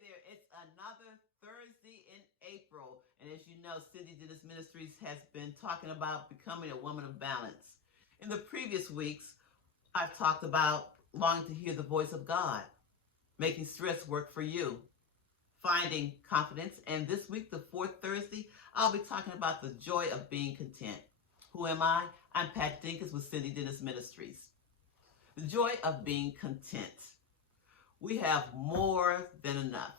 there, it's another Thursday in April. And as you know, Cindy Dennis Ministries has been talking about becoming a woman of balance. In the previous weeks, I've talked about longing to hear the voice of God, making stress work for you, finding confidence. And this week, the fourth Thursday, I'll be talking about the joy of being content. Who am I? I'm Pat Dinkins with Cindy Dennis Ministries. The joy of being content. We have more than enough,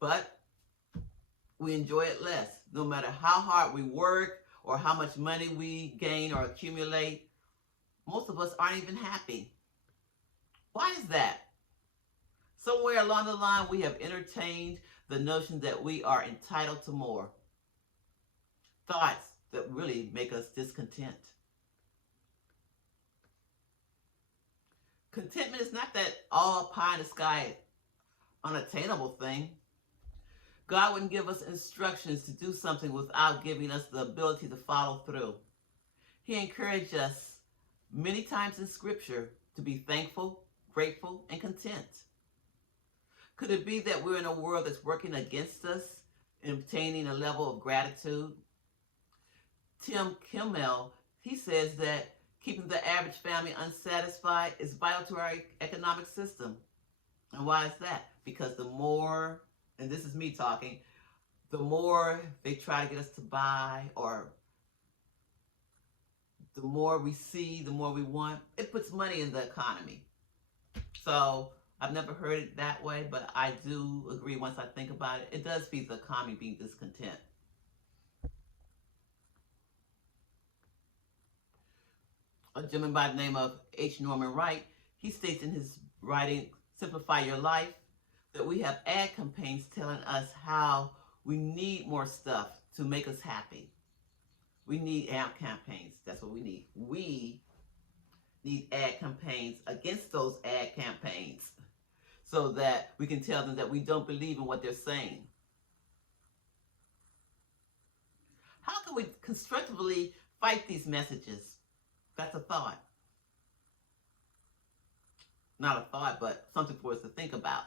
but we enjoy it less. No matter how hard we work or how much money we gain or accumulate, most of us aren't even happy. Why is that? Somewhere along the line, we have entertained the notion that we are entitled to more. Thoughts that really make us discontent. Contentment is not that all pie in the sky, unattainable thing. God wouldn't give us instructions to do something without giving us the ability to follow through. He encouraged us many times in Scripture to be thankful, grateful, and content. Could it be that we're in a world that's working against us in obtaining a level of gratitude? Tim Kimmel, he says that keeping the average family unsatisfied is vital to our economic system. And why is that? Because the more, and this is me talking, the more they try to get us to buy, or the more we see, the more we want, it puts money in the economy. So I've never heard it that way, but I do agree once I think about it. It does feed the economy being discontent. A gentleman by the name of H. Norman Wright, he states in his writing, Simplify Your Life, that we have ad campaigns telling us how we need more stuff to make us happy. We need ad campaigns. That's what we need. We need ad campaigns against those ad campaigns so that we can tell them that we don't believe in what they're saying. How can we constructively fight these messages? That's a thought. Not a thought, but something for us to think about.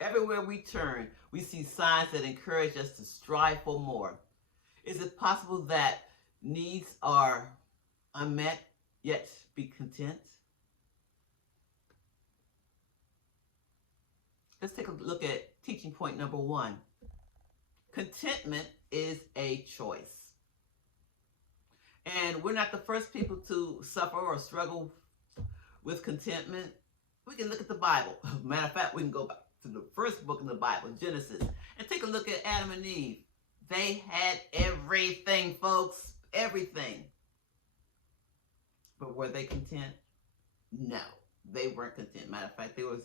Everywhere we turn, we see signs that encourage us to strive for more. Is it possible that needs are unmet, yet be content? Let's take a look at teaching point number 1. Contentment is a choice. And we're not the first people to suffer or struggle with contentment. We can look at the Bible. Matter of fact, we can go back to the first book in the Bible, Genesis, and take a look at Adam and Eve. They had everything, folks, everything. But were they content? No, they weren't content. Matter of fact, they was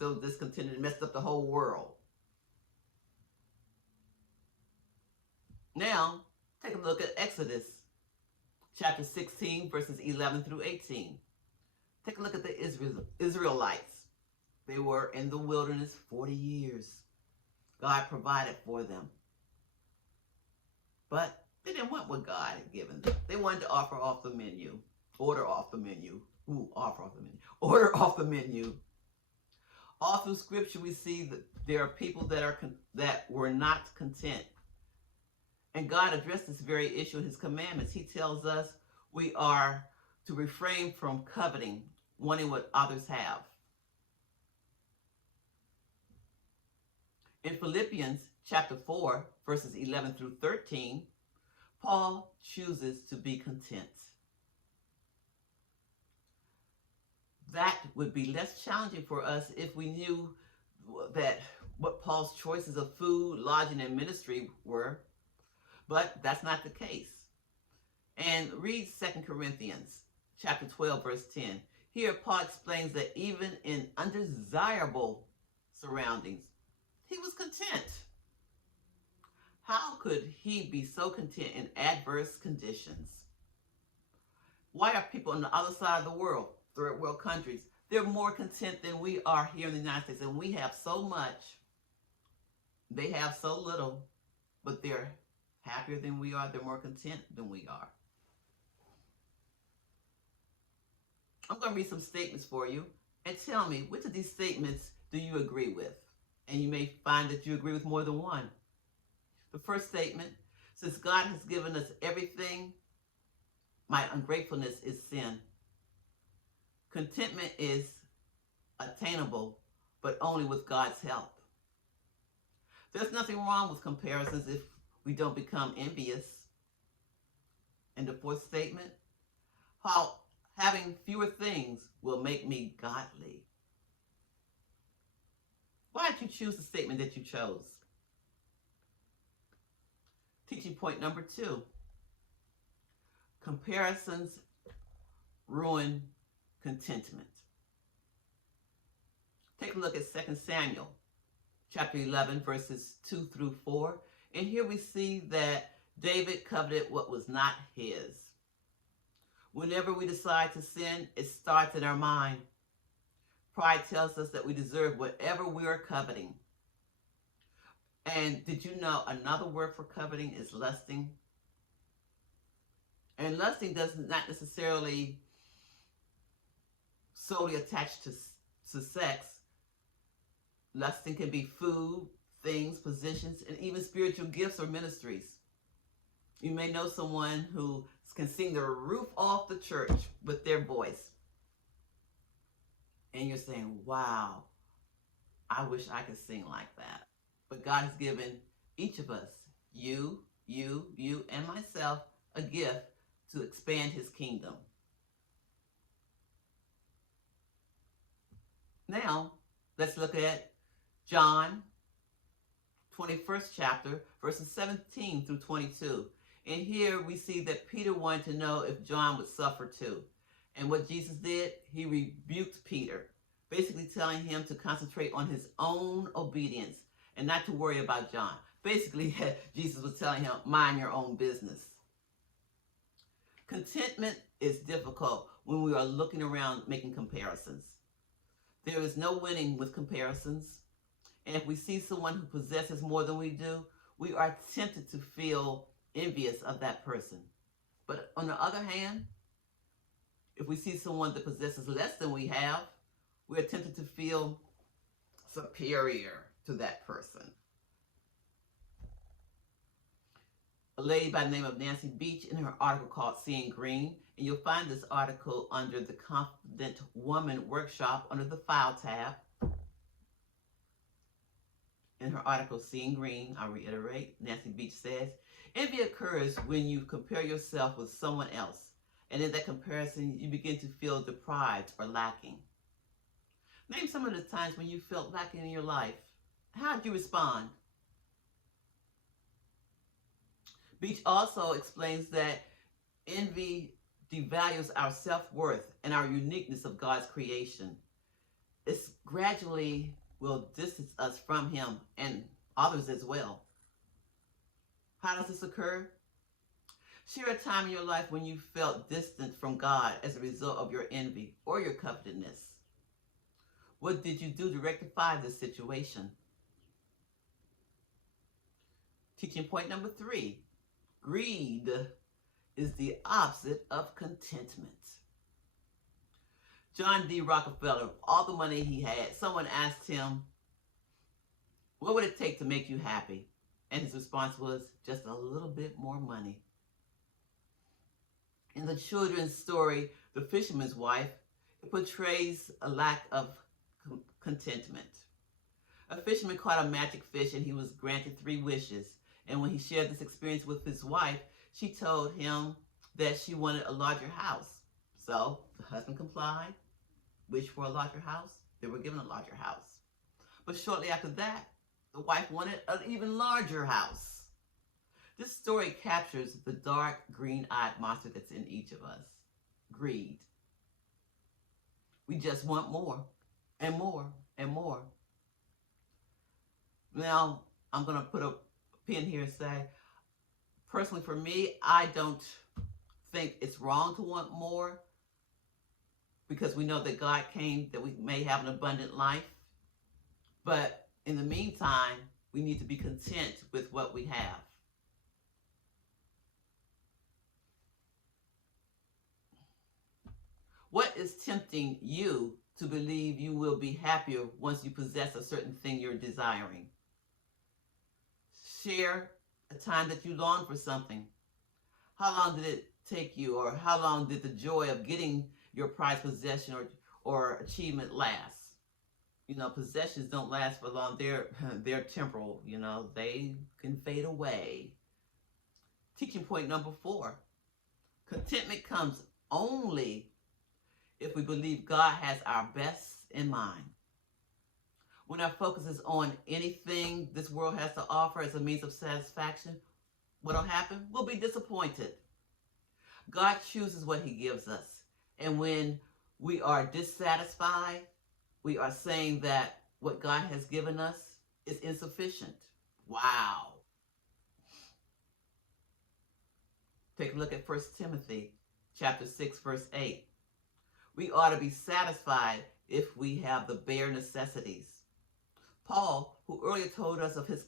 so discontented and messed up the whole world. Now, take a look at Exodus, chapter 16, verses 11 through 18. Take a look at the Israelites. They were in the wilderness 40 years. God provided for them. But they didn't want what God had given them. They wanted to offer off the menu. Order off the menu. Offer off the menu. Order off the menu. All through Scripture, we see that there are people that were not content. And God addressed this very issue in His commandments. He tells us we are to refrain from coveting, wanting what others have. In Philippians chapter 4, verses 11 through 13, Paul chooses to be content. That would be less challenging for us if we knew that what Paul's choices of food, lodging, and ministry were. But that's not the case. And read 2 Corinthians chapter 12, verse 10. Here, Paul explains that even in undesirable surroundings, he was content. How could he be so content in adverse conditions? Why are people on the other side of the world, third world countries, they're more content than we are here in the United States? And we have so much. They have so little, but they're happier than we are. They're more content than we are. I'm going to read some statements for you, And tell me, which of these statements do you agree with? And you may find that you agree with more than one. The first statement, since God has given us everything, my ungratefulness is sin. Contentment is attainable, but only with God's help. There's nothing wrong with comparisons if we don't become envious. And the fourth statement, how having fewer things will make me godly. Why did you choose the statement that you chose? Teaching point number 2. Comparisons ruin contentment. Take a look at 2 Samuel chapter 11, verses 2 through 4. And here we see that David coveted what was not his. Whenever we decide to sin, it starts in our mind. Pride tells us that we deserve whatever we are coveting. And did you know another word for coveting is lusting? And lusting does not necessarily solely attach to sex. Lusting can be food, things, positions, and even spiritual gifts or ministries. You may know someone who can sing the roof off the church with their voice. And you're saying, wow, I wish I could sing like that. But God has given each of us, you, and myself, a gift to expand his kingdom. Now, let's look at John 21st chapter, verses 17 through 22. And here we see that Peter wanted to know if John would suffer too. And what Jesus did, he rebuked Peter, basically telling him to concentrate on his own obedience and not to worry about John. Basically, Jesus was telling him, mind your own business. Contentment is difficult when we are looking around making comparisons. There is no winning with comparisons. And if we see someone who possesses more than we do, we are tempted to feel envious of that person. But on the other hand, if we see someone that possesses less than we have, we are tempted to feel superior to that person. A lady by the name of Nancy Beach in her article called Seeing Green, and you'll find this article under the Confident Woman Workshop under the File tab. In her article, Seeing Green, I'll reiterate, Nancy Beach says, envy occurs when you compare yourself with someone else, and in that comparison, you begin to feel deprived or lacking. Name some of the times when you felt lacking in your life. How did you respond? Beach also explains that envy devalues our self-worth and our uniqueness of God's creation. It's gradually will distance us from him and others as well. How does this occur? Share a time in your life when you felt distant from God as a result of your envy or your covetousness. What did you do to rectify this situation? Teaching point number 3. Greed is the opposite of contentment. John D. Rockefeller, all the money he had, someone asked him, what would it take to make you happy? And his response was, just a little bit more money. In the children's story, The Fisherman's Wife, it portrays a lack of contentment. A fisherman caught a magic fish and he was granted 3 wishes. And when he shared this experience with his wife, she told him that she wanted a larger house. So the husband complied, wished for a larger house. They were given a larger house. But shortly after that, the wife wanted an even larger house. This story captures the dark, green-eyed monster that's in each of us. Greed. We just want more and more and more. Now, I'm going to put a pin here and say, personally for me, I don't think it's wrong to want more because we know that God came that we may have an abundant life. But in the meantime, we need to be content with what we have. What is tempting you to believe you will be happier once you possess a certain thing you're desiring. Share a time that you longed for something. How long did it take you, or how long did the joy of getting your prized possession or achievement last? Possessions don't last for long. They're temporal. They can fade away. Teaching point number 4. Contentment comes only if we believe God has our best in mind. When our focus is on anything this world has to offer as a means of satisfaction, what'll happen? We'll be disappointed. God chooses what he gives us. And when we are dissatisfied, we are saying that what God has given us is insufficient. Wow. Take a look at 1 Timothy chapter 6, verse 8. We ought to be satisfied if we have the bare necessities. Paul, who earlier told us of his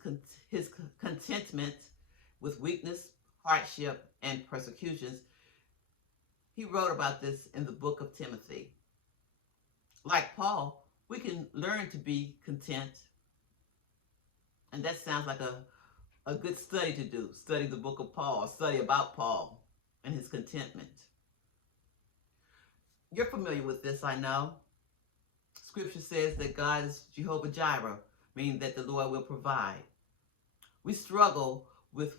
contentment with weakness, hardship, and persecutions, he wrote about this in the book of Timothy. Like Paul, we can learn to be content. And that sounds like a good study to do. Study the book of Paul, study about Paul and his contentment. You're familiar with this, I know. Scripture says that God is Jehovah Jireh, meaning that the Lord will provide. We struggle with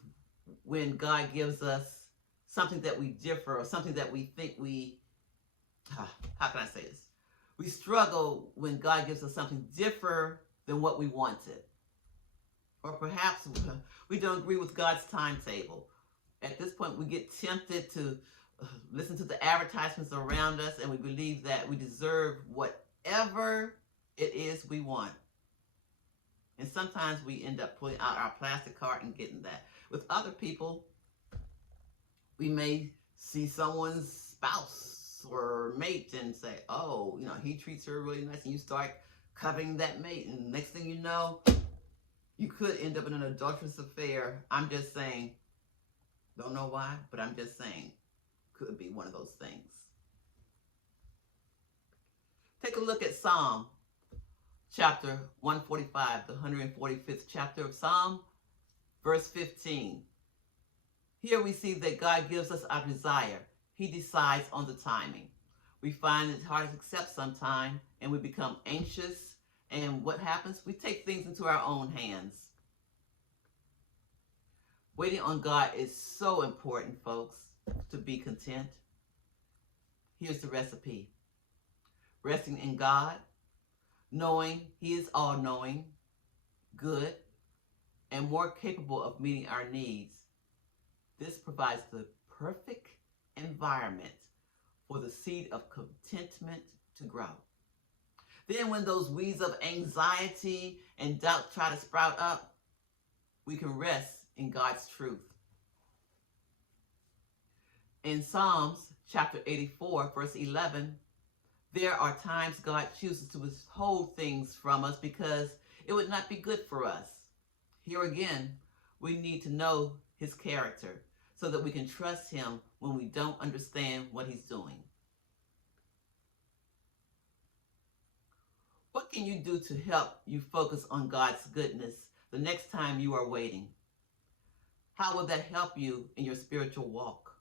when God gives us something that we differ, or something that we think how can I say this? We struggle when God gives us something different than what we wanted. Or perhaps we don't agree with God's timetable. At this point, we get tempted to listen to the advertisements around us, and we believe that we deserve whatever it is we want. And sometimes we end up pulling out our plastic card and getting that. With other people, we may see someone's spouse or mate and say, oh, he treats her really nice, and you start coveting that mate, and next thing you know, you could end up in an adulterous affair. I'm just saying, don't know why, but I'm just saying, could be one of those things. Take a look at Psalm chapter 145, the 145th chapter of Psalm, verse 15. Here we see that God gives us our desire. He decides on the timing. We find it hard to accept sometimes, and we become anxious. And what happens? We take things into our own hands. Waiting on God is so important, folks, to be content. Here's the recipe. Resting in God, knowing he is all-knowing, good, and more capable of meeting our needs. This provides the perfect environment for the seed of contentment to grow. Then when those weeds of anxiety and doubt try to sprout up, we can rest in God's truth. In Psalms chapter 84, verse 11, there are times God chooses to withhold things from us because it would not be good for us. Here again, we need to know his character so that we can trust him when we don't understand what he's doing. What can you do to help you focus on God's goodness the next time you are waiting? How will that help you in your spiritual walk?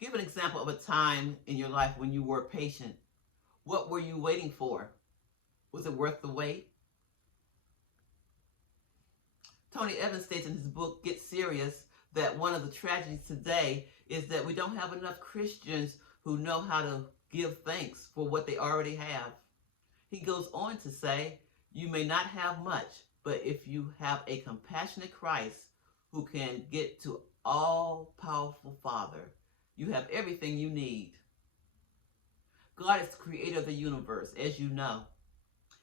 Give an example of a time in your life when you were patient. What were you waiting for? Was it worth the wait? Tony Evans states in his book, Get Serious, that one of the tragedies today is that we don't have enough Christians who know how to give thanks for what they already have. He goes on to say, you may not have much, but if you have a compassionate Christ who can get to all-powerful Father, you have everything you need. God is the creator of the universe, as you know.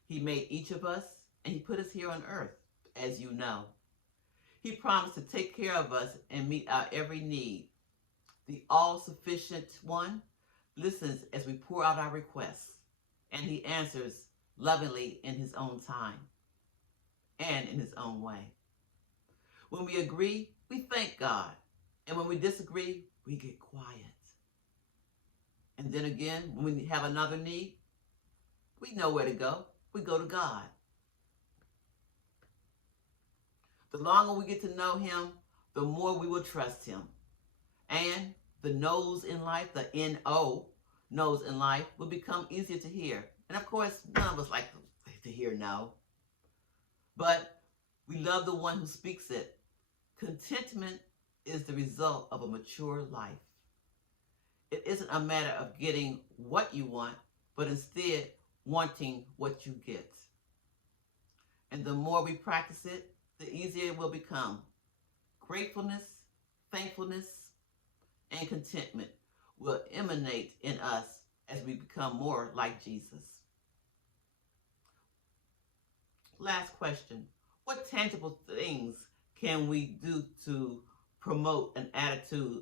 He made each of us, and he put us here on earth, as you know. He promised to take care of us and meet our every need. The all-sufficient one listens as we pour out our requests, and he answers lovingly in his own time and in his own way. When we agree, we thank God. And when we disagree, we get quiet. And then again, when we have another need, we know where to go. We go to God. The longer we get to know him, the more we will trust him. And the no's in life, the N-O, no's in life, will become easier to hear. And of course, none of us like to hear no. But we love the one who speaks it. Contentment is the result of a mature life. It isn't a matter of getting what you want, but instead wanting what you get. And the more we practice it, the easier it will become. Gratefulness, thankfulness, and contentment will emanate in us as we become more like Jesus. Last question. What tangible things can we do to promote an attitude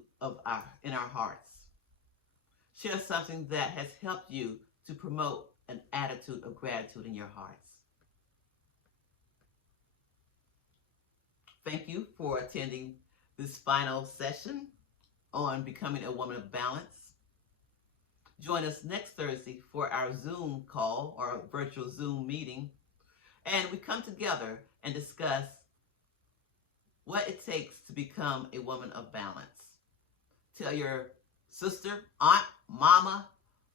in our hearts? Share something that has helped you to promote an attitude of gratitude in your hearts. Thank you for attending this final session on becoming a woman of balance. Join us next Thursday for our Zoom call or virtual Zoom meeting. And we come together and discuss what it takes to become a woman of balance. Tell your sister, aunt, mama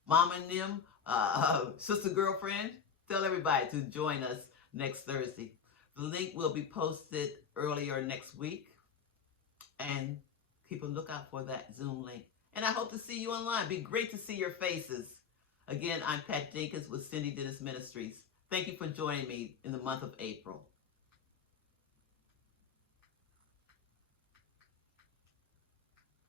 and them, sister, girlfriend, tell everybody to join us next Thursday. The link will be posted earlier next week. And keep a lookout for that Zoom link. And I hope to see you online. It'd be great to see your faces. Again, I'm Pat Jenkins with Cindy Dennis Ministries. Thank you for joining me in the month of April.